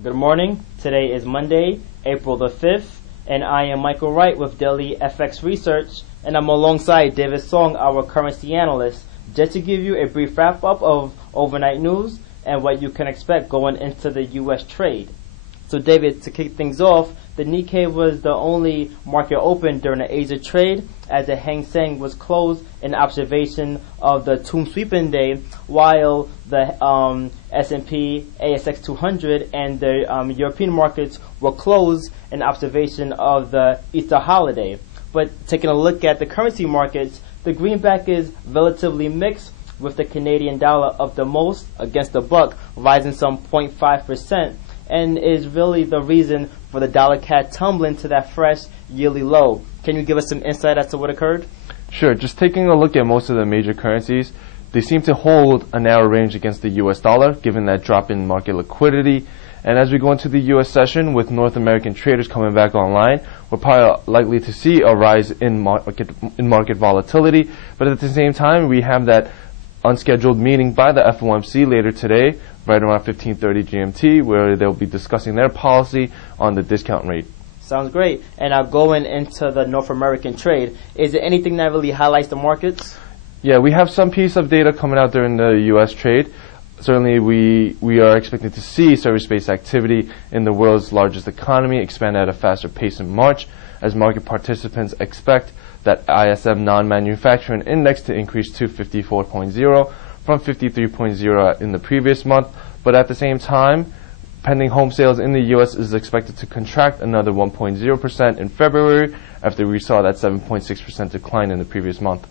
Good morning. Today is Monday, April the 5th, and I am Michael Wright with DailyFX Research, and I'm alongside David Song, our currency analyst, just to give you a brief wrap-up of overnight news and what you can expect going into the U.S. trade. So David, to kick things off, the Nikkei was the only market open during the Asia trade as the Hang Seng was closed in observation of the Tomb Sweeping Day, while the S&P, ASX 200, and the European markets were closed in observation of the Easter holiday. But taking a look at the currency markets, the greenback is relatively mixed, with the Canadian dollar up the most against the buck, rising some 0.5%. And is really the reason for the dollar CAD tumbling to that fresh yearly low. Can you give us some insight as to what occurred? Sure. Just taking a look at most of the major currencies, they seem to hold a narrow range against the U.S. dollar, given that drop in market liquidity. And as we go into the U.S. session with North American traders coming back online, we're probably likely to see a rise in market volatility. But at the same time, we have that unscheduled meeting by the FOMC later today, right around 15:30 GMT, where they'll be discussing their policy on the discount rate. Sounds great. And now going into the North American trade, is there anything that really highlights the markets? Yeah, we have some piece of data coming out during the U.S. trade. Certainly, we are expecting to see service-based activity in the world's largest economy expand at a faster pace in March, as market participants expect that ISM non-manufacturing index to increase to 54.0 from 53.0 in the previous month. But at the same time, pending home sales in the U.S. is expected to contract another 1.0% in February after we saw that 7.6% decline in the previous month.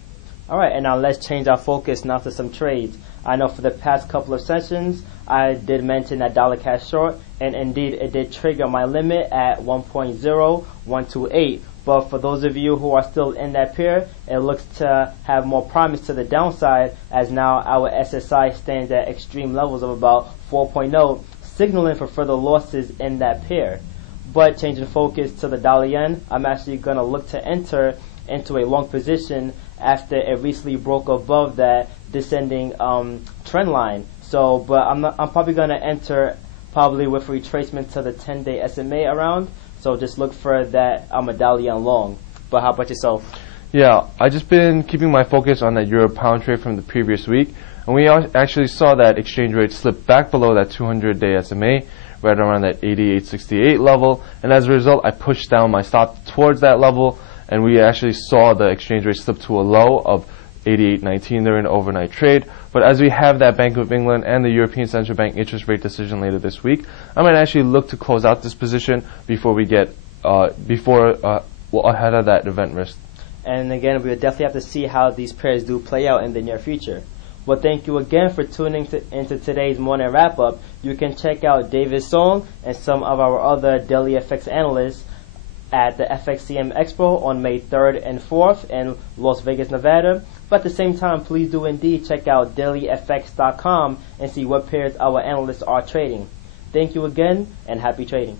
All right, and now let's change our focus now to some trades. I know for the past couple of sessions, I did mention that dollar cash short, and indeed it did trigger my limit at 1.0128. But for those of you who are still in that pair, it looks to have more promise to the downside, as now our SSI stands at extreme levels of about 4.0, signaling for further losses in that pair. But changing focus to the dollar yen, I'm actually going to look to enter into a long position after it recently broke above that descending trend line. So, but I'm probably going to enter probably with retracement to the 10-day SMA around. So just look for that dollar yen long. But how about yourself? Yeah, I just been keeping my focus on that euro pound trade from the previous week, and we actually saw that exchange rate slip back below that 200-day SMA, right around that 88.68 level. And as a result, I pushed down my stop towards that level, and we actually saw the exchange rate slip to a low of 88.19 during an overnight trade. But as we have that Bank of England and the European Central Bank interest rate decision later this week, I might actually look to close out this position before we get ahead of that event risk. And again, we will definitely have to see how these pairs do play out in the near future. Well, thank you again for tuning into today's morning wrap-up. You can check out David Song and some of our other DailyFX analysts at the FXCM Expo on May 3rd and 4th in Las Vegas, Nevada. But at the same time, please do indeed check out DailyFX.com and see what pairs our analysts are trading. Thank you again, and happy trading.